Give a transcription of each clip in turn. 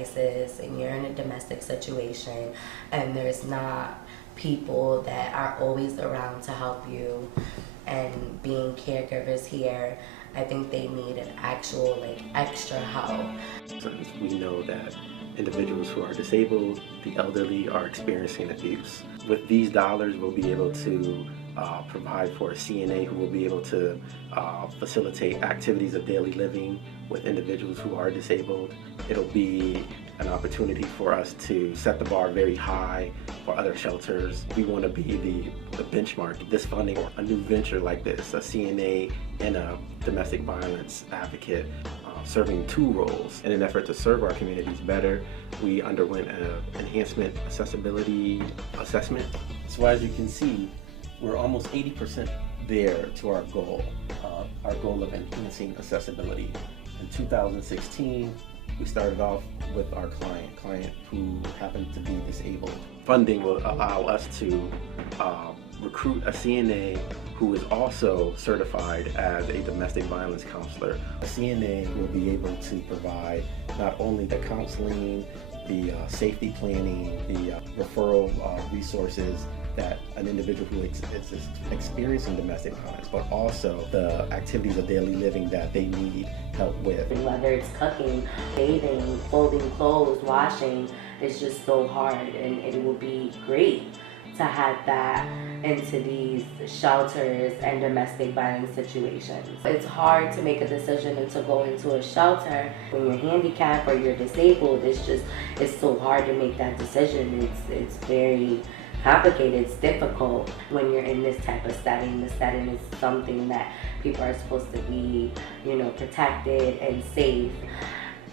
crisis and you're in a domestic situation and there's not people that are always around to help you and being caregivers here, I think they need an actual extra help. We know that individuals who are disabled, the elderly, are experiencing abuse. With these dollars, we'll be able to provide for a CNA who will be able to facilitate activities of daily living with individuals who are disabled. It'll be an opportunity for us to set the bar very high for other shelters. We want to be the benchmark. This funding, a new venture like this, a CNA and a domestic violence advocate, serving two roles. In an effort to serve our communities better, we underwent an enhancement accessibility assessment. So as you can see, we're almost 80% there to our goal of enhancing accessibility. In 2016, we started off with our client who happened to be disabled. Funding will allow us to recruit a CNA who is also certified as a domestic violence counselor. A CNA will be able to provide not only the counseling, the safety planning, the referral resources that an individual who is experiencing domestic violence, but also the activities of daily living that they need help with. Whether it's cooking, bathing, folding clothes, washing, it's just so hard, and it will be great to have that into these shelters and domestic violence situations. It's hard to make a decision and to go into a shelter when you're handicapped or you're disabled. It's so hard to make that decision. It's very complicated. It's difficult when you're in this type of setting. The setting is something that people are supposed to be, protected and safe.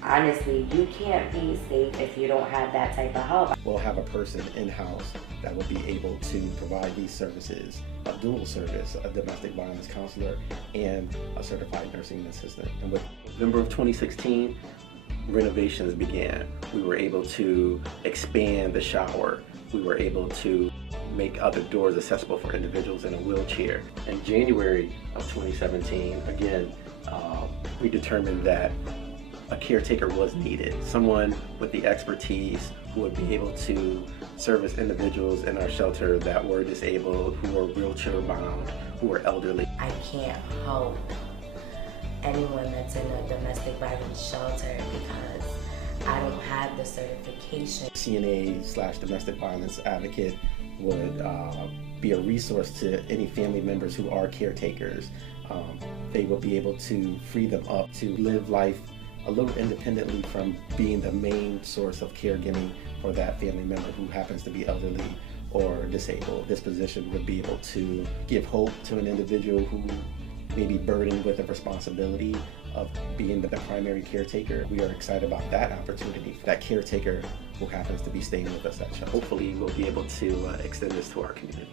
Honestly, you can't be safe if you don't have that type of help. We'll have a person in-house that will be able to provide these services, a dual service, a domestic violence counselor and a certified nursing assistant. And with November of 2016, renovations began. We were able to expand the shower. We were able to make other doors accessible for individuals in a wheelchair. In January of 2017, again, we determined that a caretaker was needed. Someone with the expertise who would be able to service individuals in our shelter that were disabled, who were wheelchair bound, who were elderly. I can't help anyone that's in a domestic violence shelter because I don't have the certification. CNA/domestic violence advocate would be a resource to any family members who are caretakers. They will be able to free them up to live life a little independently from being the main source of caregiving for that family member who happens to be elderly or disabled. This position would be able to give hope to an individual who may be burdened with the responsibility of being the primary caretaker. We are excited about that opportunity for that caretaker who happens to be staying with us at shelter. Hopefully we'll be able to extend this to our community.